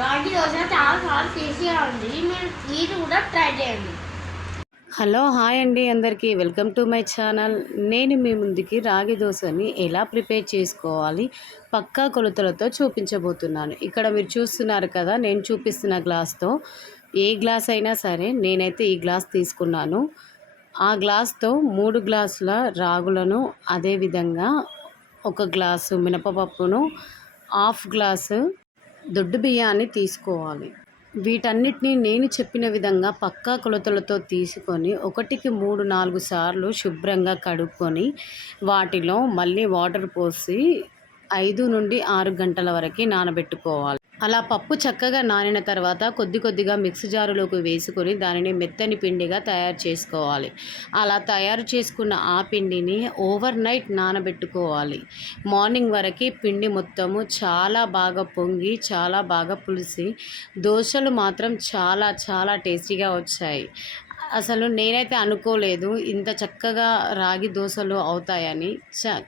రాగి దోశ చాలా చాలా టేస్టీగా ఉంది. మీరు కూడా ట్రై చేయండి. హలో హాయ్ అండి, అందరికీ వెల్కమ్ టు మై ఛానల్. నేను మీ ముందుకి రాగి దోశని ఎలా ప్రిపేర్ చేసుకోవాలి పక్కా కొలతలతో చూపించబోతున్నాను. ఇక్కడ మీరు చూస్తున్నారు కదా, నేను చూపిస్తున్న గ్లాస్తో ఏ గ్లాస్ అయినా సరే నేనైతే ఈ గ్లాస్ తీసుకున్నాను. ఆ గ్లాస్తో 3 గ్లాసుల రాగులను, అదేవిధంగా 1 గ్లాసు మినపపప్పును, హాఫ్ గ్లాసు దొడ్డు బియ్యాన్ని తీసుకోవాలి. వీటన్నిటిని నేను చెప్పిన విధంగా పక్కా కొలతలతో తీసుకొని 1కి 3, 4 సార్లు శుభ్రంగా కడుక్కొని వాటిలో మళ్ళీ వాటర్ పోసి 5 నుండి 6 గంటల వరకు నానబెట్టుకోవాలి. అలా పప్పు చక్కగా నానిన తర్వాత కొద్ది కొద్దిగా మిక్సీ జారులోకి వేసుకొని దానిని మెత్తని పిండిగా తయారు చేసుకోవాలి. అలా తయారు చేసుకున్న ఆ పిండిని ఓవర్ నైట్ నానబెట్టుకోవాలి. మార్నింగ్ వరకు పిండి మొత్తము చాలా బాగా పొంగి చాలా బాగా పులిసి దోశలు మాత్రం చాలా చాలా టేస్టీగా వచ్చాయి. అసలు నేనైతే అనుకోలేదు ఇంత చక్కగా రాగి దోశలు అవుతాయని.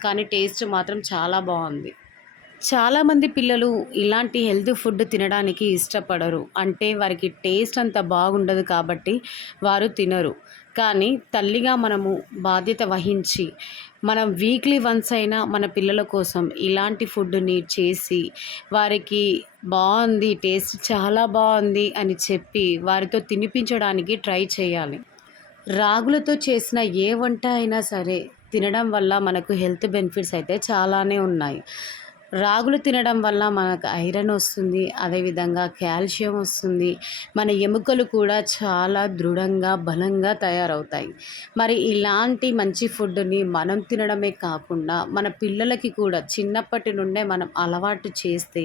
కానీ టేస్ట్ మాత్రం చాలా బాగుంది. చాలామంది పిల్లలు ఇలాంటి హెల్తీ ఫుడ్ తినడానికి ఇష్టపడరు. అంటే వారికి టేస్ట్ అంత బాగుండదు కాబట్టి వారు తినరు. కానీ తల్లిగా మనము బాధ్యత వహించి మనం వీక్లీ వన్స్ అయినా మన పిల్లల కోసం ఇలాంటి ఫుడ్ని చేసి వారికి బాగుంది, టేస్ట్ చాలా బాగుంది అని చెప్పి వారితో తినిపించడానికి ట్రై చేయాలి. రాగులతో చేసిన ఏ వంట అయినా సరే తినడం వల్ల మనకు హెల్త్ బెనిఫిట్స్ అయితే చాలానే ఉన్నాయి. రాగులు తినడం వల్ల మనకు ఐరన్ వస్తుంది, అదేవిధంగా కాల్షియం వస్తుంది. మన ఎముకలు కూడా చాలా దృఢంగా బలంగా తయారవుతాయి. మరి ఇలాంటి మంచి ఫుడ్ని మనం తినడమే కాకుండా మన పిల్లలకి కూడా చిన్నప్పటి నుండే మనం అలవాటు చేస్తే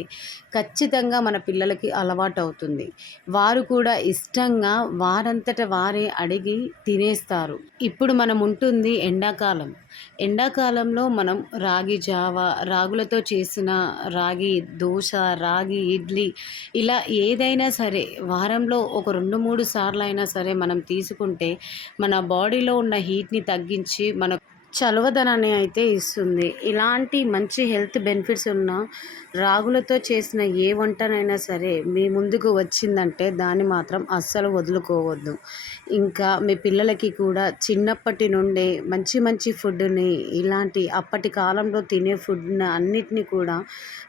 ఖచ్చితంగా మన పిల్లలకి అలవాటు అవుతుంది. వారు కూడా ఇష్టంగా వారంతట వారే అడిగి తినేస్తారు. ఇప్పుడు మనం ఉంటుంది ఎండాకాలంలో మనం రాగి జావ, రాగులతో చేసిన రాగి దోశ, రాగి ఇడ్లీ ఇలా ఏదైనా సరే వారంలో ఒక 2-3 సార్లు అయినా సరే మనం తీసుకుంటే మన బాడీలో ఉన్న హీట్ని తగ్గించి మన చలువదనాన్ని అయితే ఇస్తుంది. ఇలాంటి మంచి హెల్త్ బెనిఫిట్స్ ఉన్న రాగులతో చేసిన ఏ వంటనైనా సరే మీ ముందుకు వచ్చిందంటే దాన్ని మాత్రం అస్సలు వదులుకోవద్దు. ఇంకా మీ పిల్లలకి కూడా చిన్నప్పటి నుండే మంచి మంచి ఫుడ్ని, ఇలాంటి అప్పటి కాలంలో తినే ఫుడ్ని అన్నిటినీ కూడా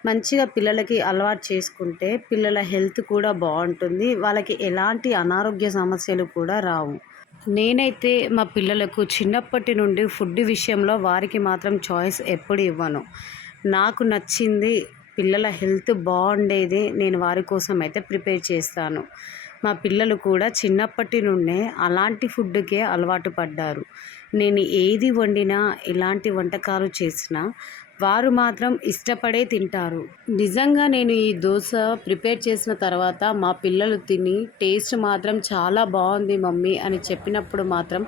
మంచిగా పిల్లలకి అలవాటు చేసుకుంటే పిల్లల హెల్త్ కూడా బాగుంటుంది. వాళ్ళకి ఎలాంటి అనారోగ్య సమస్యలు కూడా రావు. నేనైతే మా పిల్లలకు చిన్నప్పటి నుండి ఫుడ్ విషయంలో వారికి మాత్రం చాయిస్ ఎప్పుడు ఇవ్వను. నాకు నచ్చింది, పిల్లల హెల్త్ బాగుండేది నేను వారి కోసం అయితే ప్రిపేర్ చేస్తాను. మా పిల్లలు కూడా చిన్నప్పటి నుండే అలాంటి ఫుడ్కే అలవాటు పడ్డారు. నేను ఏది వండినా, ఎలాంటి వంటకాలు చేసినా వారు మాత్రం ఇష్టపడే తింటారు. నిజంగా నేను ఈ దోశ ప్రిపేర్ చేసిన తర్వాత మా పిల్లలు తిని టేస్ట్ మాత్రం చాలా బాగుంది మమ్మీ అని చెప్పినప్పుడు మాత్రం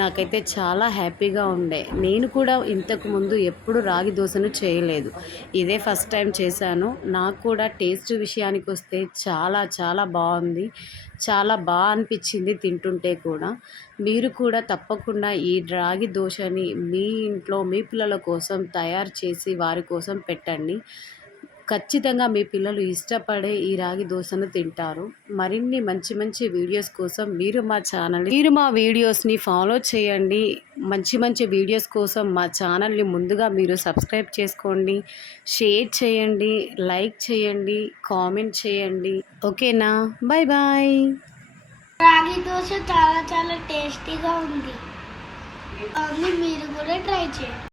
నాకైతే చాలా హ్యాపీగా ఉండే. నేను కూడా ఇంతకుముందు ఎప్పుడు రాగి దోశను చేయలేదు, ఇదే ఫస్ట్ టైం చేశాను. నాకు కూడా టేస్ట్ విషయానికి వస్తే చాలా చాలా బాగుంది, చాలా బాగా అనిపించింది తింటుంటే కూడా. మీరు కూడా తప్పకుండా ఈ రాగి దోశని మీ ఇంట్లో మీ పిల్లల కోసం తయారు చేసి వారి కోసం పెట్టండి. ఖచ్చితంగా మీ పిల్లలు ఇష్టపడే ఈ రాగి దోశను తింటారు. మరిన్ని మంచి మంచి వీడియోస్ కోసం మీరు మా వీడియోస్ని ఫాలో చేయండి. మంచి మంచి వీడియోస్ కోసం మా ఛానల్ని ముందుగా మీరు సబ్స్క్రైబ్ చేసుకోండి, షేర్ చేయండి, లైక్ చేయండి, కామెంట్ చేయండి. ఓకేనా? Bye bye. రాగి దోశ చాలా చాలా టేస్టీగా ఉంది. మీరు కూడా ట్రై చేయండి.